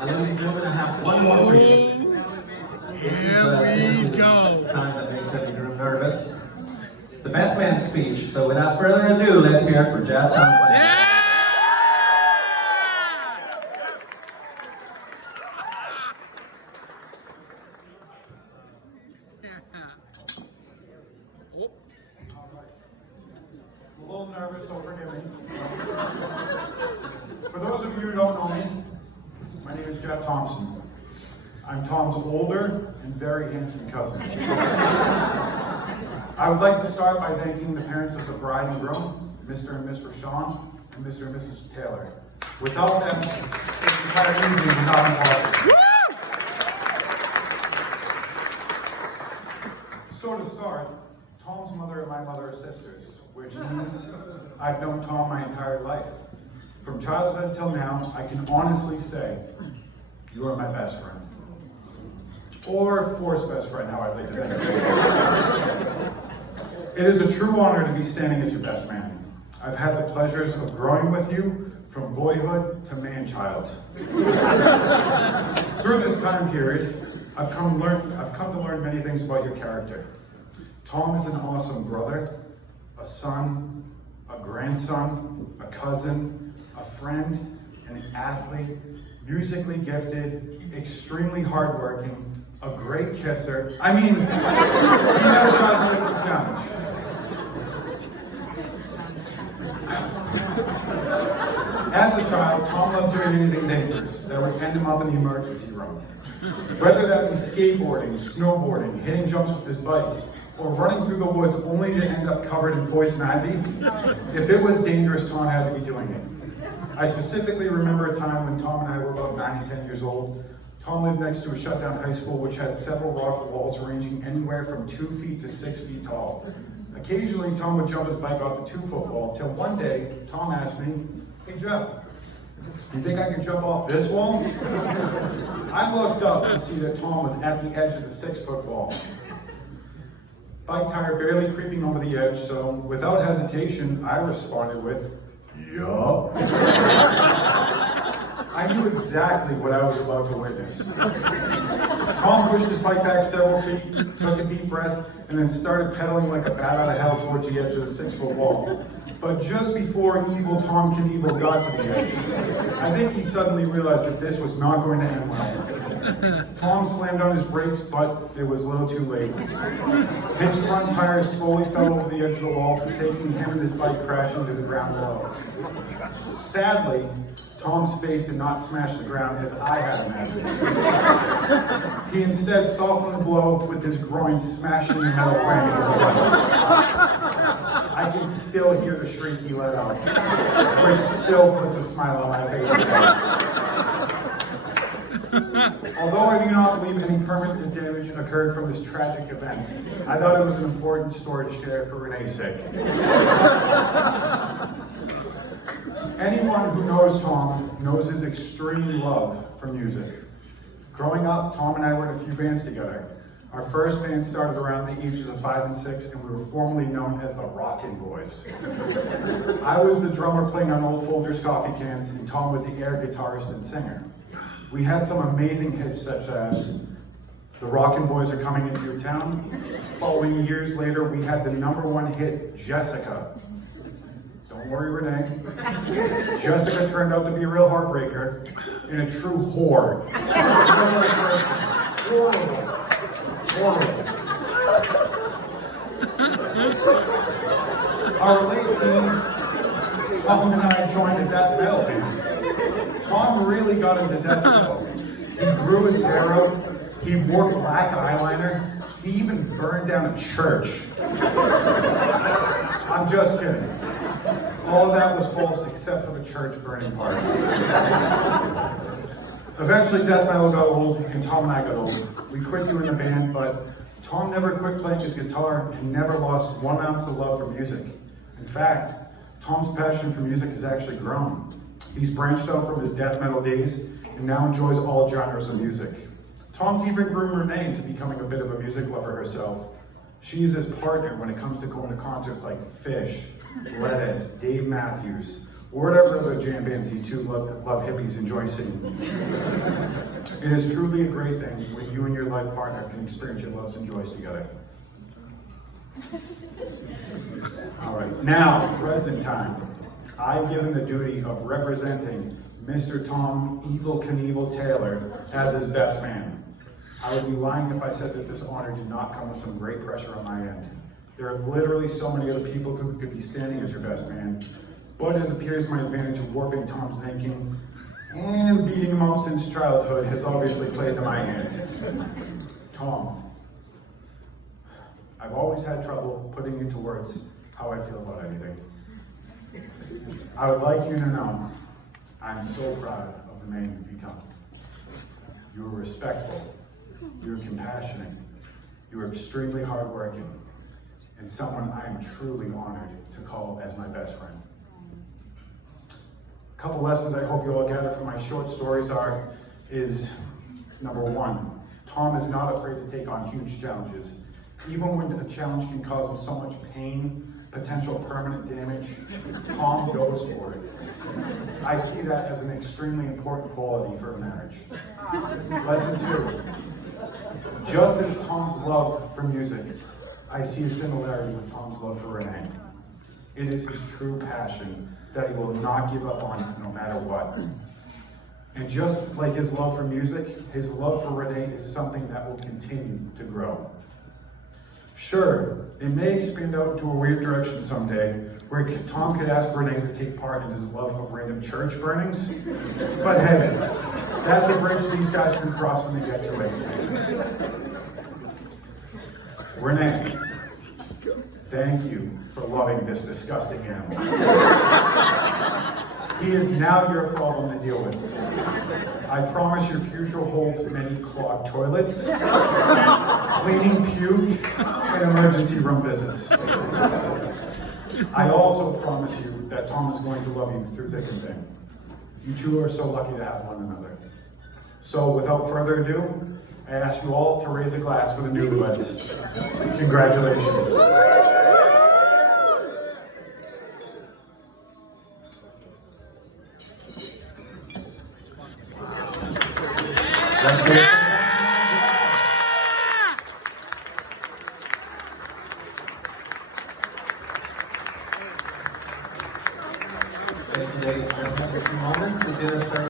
And ladies and gentlemen, I have one more for you. This is the time that makes every room nervous. The best man speech. So without further ado, let's hear it for Jeff Thompson. A little nervous, so forgive me. For those of you who don't know me, my name is Jeff Thompson. I'm Tom's older and very handsome cousin. I would like to start by thanking the parents of the bride and groom, Mr. and Miss Rashawn, and Mr. and Mrs. Taylor. Without them, this entire evening would not be possible. So to start, Tom's mother and my mother are sisters, which means I've known Tom my entire life. From childhood till now, I can honestly say, you are my best friend. Or forced best friend, how I'd like to think of it. It is a true honor to be standing as your best man. I've had the pleasures of growing with you from boyhood to man-child. Through this time period, I've come to learn many things about your character. Tom is an awesome brother, a son, a grandson, a cousin, a friend, an athlete, musically gifted, extremely hardworking, a great kisser. I mean, he never shies away from a challenge. As a child, Tom loved doing anything dangerous that would end him up in the emergency room. Whether that be skateboarding, snowboarding, hitting jumps with his bike, or running through the woods only to end up covered in poison ivy, if it was dangerous, Tom had to be doing it. I specifically remember a time when Tom and I were about 9 and 10 years old. Tom lived next to a shutdown high school which had several rock walls ranging anywhere from 2 feet to 6 feet tall. Occasionally, Tom would jump his bike off the 2-foot wall, till one day, Tom asked me, "Hey Jeff, you think I can jump off this wall?" I looked up to see that Tom was at the edge of the 6-foot wall. Bike tire barely creeping over the edge, so without hesitation, I responded with, "Yup." I knew exactly what I was about to witness. Tom pushed his bike back several feet, took a deep breath, and then started pedaling like a bat out of hell towards the edge of the 6-foot wall. But just before evil Tom Knievel got to the edge, I think he suddenly realized that this was not going to end well. Tom slammed on his brakes, but it was a little too late. His front tires slowly fell over the edge of the wall, taking him and his bike crashing to the ground below. Sadly, Tom's face did not smash the ground as I had imagined. He instead softened the blow with his groin smashing the metal framing of the bike. I can still hear the shriek he let out, which still puts a smile on my face today. Although I do not believe any permanent damage occurred from this tragic event, I thought it was an important story to share for Renee's sake. Anyone who knows Tom knows his extreme love for music. Growing up, Tom and I were in a few bands together. Our first band started around the ages of 5 and 6, and we were formerly known as the Rockin' Boys. I was the drummer playing on old Folgers coffee cans, and Tom was the air guitarist and singer. We had some amazing hits such as The Rockin' Boys Are Coming Into Your Town. Following years later, we had the #1 hit, Jessica. Don't worry, Renee. Jessica turned out to be a real heartbreaker and a true whore. Horrible. Horrible. Our late teens, Tom and I joined a death metal band. Tom really got into death metal. He grew his hair out, he wore black eyeliner, he even burned down a church. I'm just kidding. All of that was false except for the church burning part. Eventually death metal got old and Tom and I got old. We quit doing the band, but Tom never quit playing his guitar and never lost 1 ounce of love for music. In fact, Tom's passion for music has actually grown. He's branched out from his death metal days and now enjoys all genres of music. Tom's even groomed Renee into becoming a bit of a music lover herself. She is his partner when it comes to going to concerts like Fish, Lettuce, Dave Matthews, or whatever other jam bands you two love hippies enjoy singing. It is truly a great thing when you and your life partner can experience your loves and joys together. All right, now, present time. I'm given the duty of representing Mr. Tom Evil Knievel Taylor as his best man. I would be lying if I said that this honor did not come with some great pressure on my end. There are literally so many other people who could be standing as your best man, but it appears my advantage of warping Tom's thinking and beating him up since childhood has obviously played to my hand. Tom, I've always had trouble putting into words how I feel about anything. I would like you to know I'm so proud of the man you've become. You are respectful, you are compassionate, you are extremely hardworking, and someone I am truly honored to call as my best friend. A couple lessons I hope you all gather from my short stories is number one, Tom is not afraid to take on huge challenges. Even when a challenge can cause him so much pain, potential permanent damage, Tom goes for it. I see that as an extremely important quality for a marriage. Lesson two, just as Tom's love for music, I see a similarity with Tom's love for Renee. It is his true passion that he will not give up on no matter what. And just like his love for music, his love for Renee is something that will continue to grow. Sure, it may expand out into a weird direction someday, where Tom could ask Renee to take part in his love of random church burnings, but hey, that's a bridge these guys can cross when they get to it. Renee, thank you for loving this disgusting animal. He is now your problem to deal with. I promise your future holds many clogged toilets, cleaning puke, and emergency room visits. I also promise you that Tom is going to love you through thick and thin. You two are so lucky to have one another. So without further ado, I ask you all to raise a glass for the newlyweds. Congratulations. That's it.